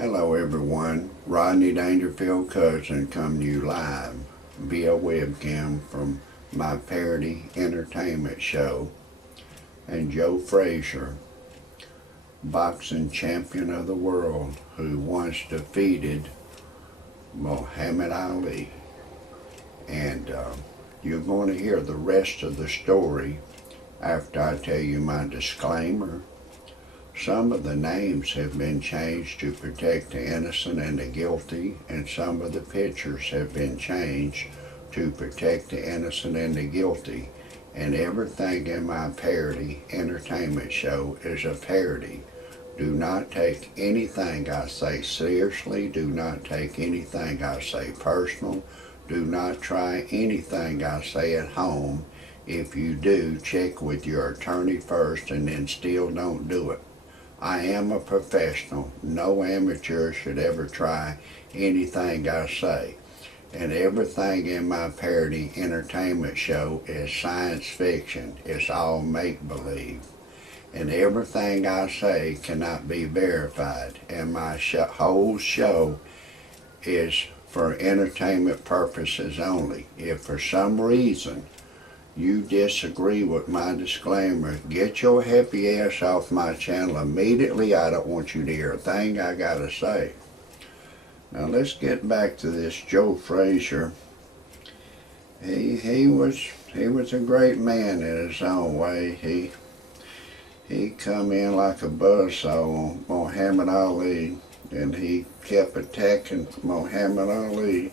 Hello everyone, Rodney Dangerfield cousin coming to you live via webcam from my parody entertainment show. And Joe Frazier, boxing champion of the world, who once defeated Muhammad Ali. And you're going to hear the rest of the story after I tell you my disclaimer. Some of the names have been changed to protect the innocent and the guilty, and some of the pictures have been changed to protect the innocent and the guilty. And everything in my parody entertainment show is a parody. Do not take anything I say seriously. Do not take anything I say personal. Do not try anything I say at home. If you do, check with your attorney first and then still don't do it. I am a professional. No amateur should ever try anything I say. And everything in my parody entertainment show is science fiction. It's all make-believe. And everything I say cannot be verified. And my whole show is for entertainment purposes only. If for some reason you disagree with my disclaimer, get your happy ass off my channel immediately. I don't want you to hear a thing I gotta say. Now let's get back to this Joe Frazier. He was a great man in his own way. He come in like a buzzsaw on Muhammad Ali, and he kept attacking Muhammad Ali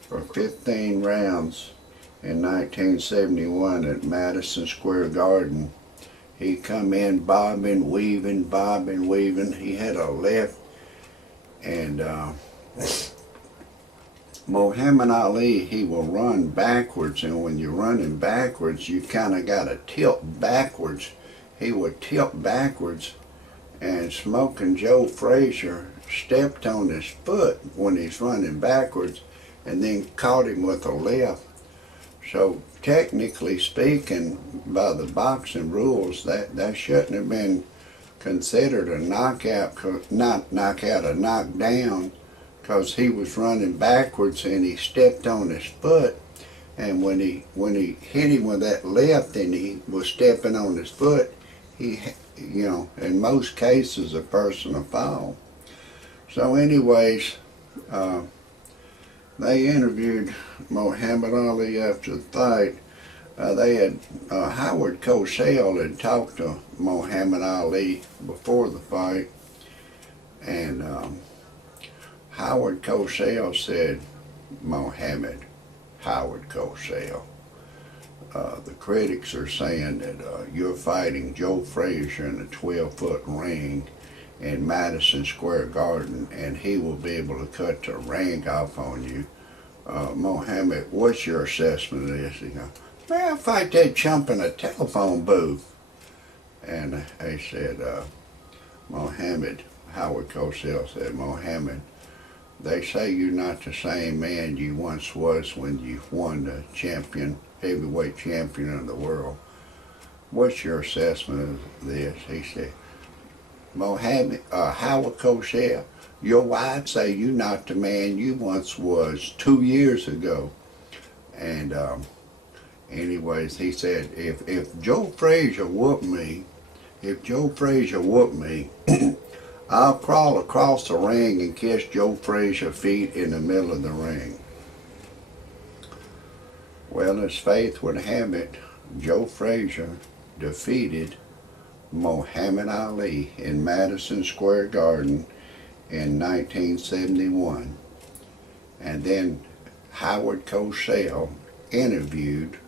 for 15 rounds. In 1971 at Madison Square Garden. He come in bobbing, weaving. He had a left, and Muhammad Ali, he will run backwards, and when you're running backwards, you kind of got to tilt backwards. He would tilt backwards, and Smokin Joe Frazier stepped on his foot when he's running backwards, and then caught him with a left. So technically speaking, by the boxing rules, that shouldn't have been considered a knockout, not knockout, a knockdown, because he was running backwards and he stepped on his foot. And when he hit him with that left and he was stepping on his foot, he, in most cases a person will fall. So anyways, they interviewed Muhammad Ali after the fight. They had Howard Cosell had talked to Muhammad Ali before the fight, and Howard Cosell said, Muhammad, Howard Cosell, the critics are saying that you're fighting Joe Frazier in a 12-foot ring in Madison Square Garden, and he will be able to cut the ring off on you. Muhammad, what's your assessment of this? He goes, man, I'll fight that chump in a telephone booth. And they said, Muhammad, Howard Cosell said, Muhammad, they say you're not the same man you once was when you won the heavyweight champion of the world. What's your assessment of this? He said, Muhammad, Howard Cosell, your wife say you not the man you once was 2 years ago. And anyways, he said, if Joe Frazier whooped me, I'll crawl across the ring and kiss Joe Frazier's feet in the middle of the ring. Well, as fate would have it, Joe Frazier defeated Muhammad Ali in Madison Square Garden in 1971. And then Howard Cosell interviewed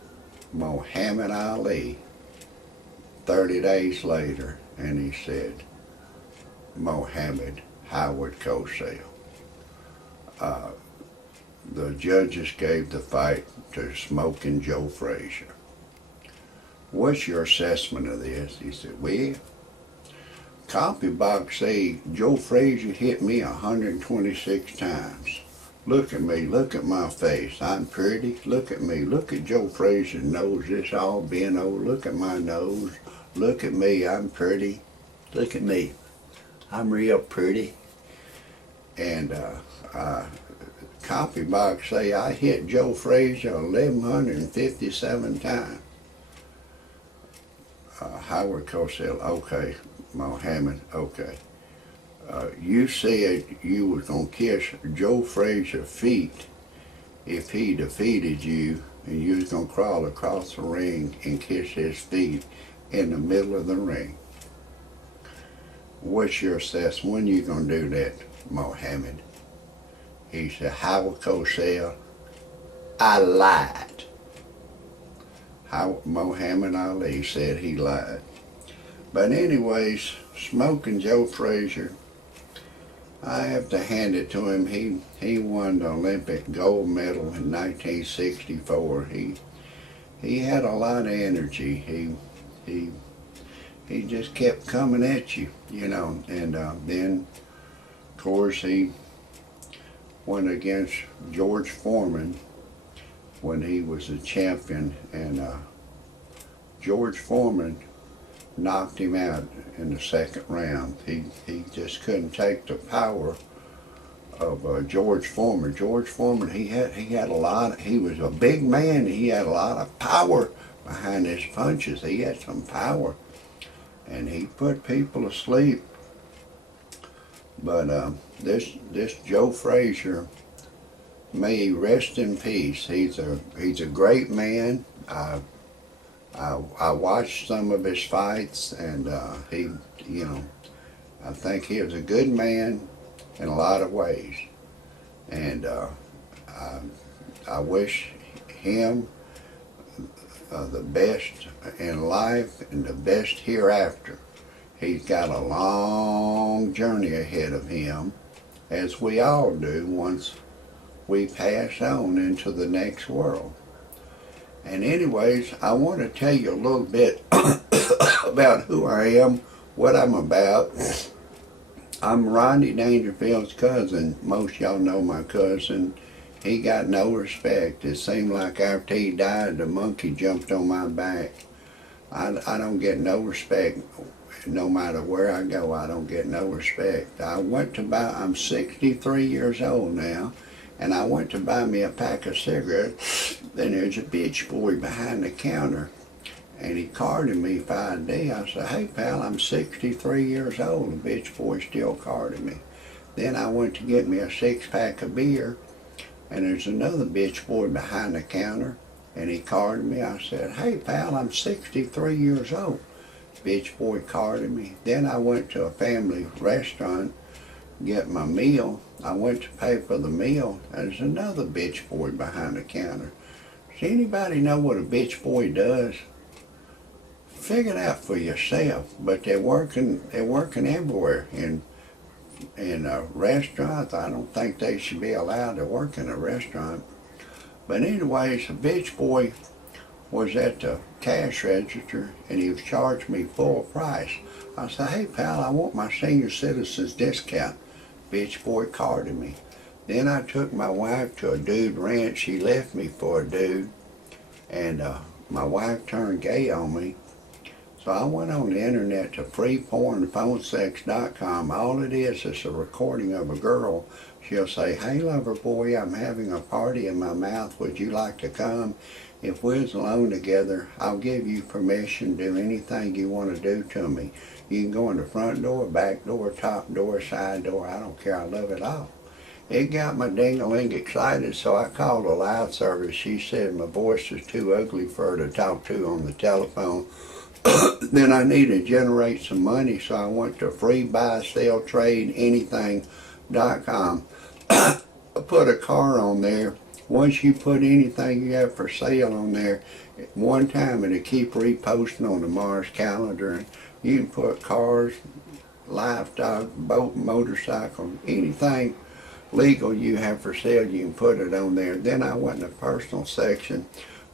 Muhammad Ali 30 days later, and he said, Muhammad, Howard Cosell. The judges gave the fight to Smokin Joe Frazier. What's your assessment of this? He said, well, copybox say Joe Frazier hit me 126 times. Look at me, look at my face. I'm pretty. Look at me. Look at Joe Frazier's nose. It's all bent over. Look at my nose. Look at me. I'm pretty. Look at me. I'm real pretty. and copy box say I hit Joe Frazier 1,157 times. Howard Cosell, okay. Muhammad, okay. You said you was gonna kiss Joe Frazier's feet if he defeated you, and you was gonna crawl across the ring and kiss his feet in the middle of the ring. What's your assessment? When you gonna do that, Muhammad? He said, Howard Cosell, I lied. Muhammad Ali said he lied. But anyways, Smokin Joe Frazier, I have to hand it to him. He won the Olympic gold medal in 1964. He had a lot of energy. He just kept coming at you, you know. And then, of course, he went against George Foreman when he was a champion, and George Foreman knocked him out in the second round. He just couldn't take the power of George Foreman. George Foreman, he had a lot. He was a big man. He had a lot of power behind his punches. He had some power, and he put people to sleep. But this Joe Frazier, may he rest in peace. He's a great man. I watched some of his fights, and he, you know, I think he was a good man in a lot of ways, and I wish him the best in life and the best hereafter. He's got a long journey ahead of him, as we all do once we pass on into the next world. And anyways, I want to tell you a little bit about who I am, what I'm about. I'm Rodney Dangerfield's cousin. Most y'all know my cousin. He got no respect. It seemed like after he died, the monkey jumped on my back. I don't get no respect. No matter where I go, I don't get no respect. I'm 63 years old now, and I went to buy me a pack of cigarettes. Then there's a bitch boy behind the counter, and he carded me 5D. I said, hey pal, I'm 63 years old. The bitch boy still carded me. Then I went to get me a 6-pack of beer, and there's another bitch boy behind the counter, and he carded me. I said, hey pal, I'm 63 years old. Bitch boy carded me. Then I went to a family restaurant, get my meal. I went to pay for the meal. There's another bitch boy behind the counter. Does anybody know what a bitch boy does? Figure it out for yourself. But they're working everywhere. In restaurants, I don't think they should be allowed to work in a restaurant. But anyways, a bitch boy was at the cash register, and he was charging me full price. I said, hey pal, I want my senior citizens discount. Bitch boy carded me. Then I took my wife to a dude ranch. She left me for a dude, and my wife turned gay on me. So I went on the internet to freepornphonesex.com. All it is a recording of a girl. She'll say, hey lover boy, I'm having a party in my mouth. Would you like to come? If we're alone together, I'll give you permission to do anything you want to do to me. You can go in the front door, back door, top door, side door. I don't care. I love it all. It got my ding-a-ling excited, so I called a loud service. She said my voice was too ugly for her to talk to on the telephone. Then I needed to generate some money, so I went to freebuyselltradeanything.com. I put a car on there. Once you put anything you have for sale on there, one time it'll keep reposting on the Mars calendar. And you can put cars, livestock, boat, motorcycle, anything legal you have for sale, you can put it on there. Then I went in the personal section,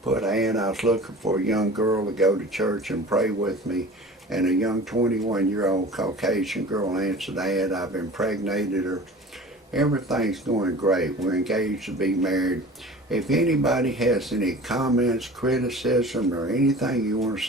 put I was looking for a young girl to go to church and pray with me, and a young 21-year-old Caucasian girl answered ad. I've impregnated her. Everything's going great. We're engaged to be married. If anybody has any comments, criticism, or anything you want to say,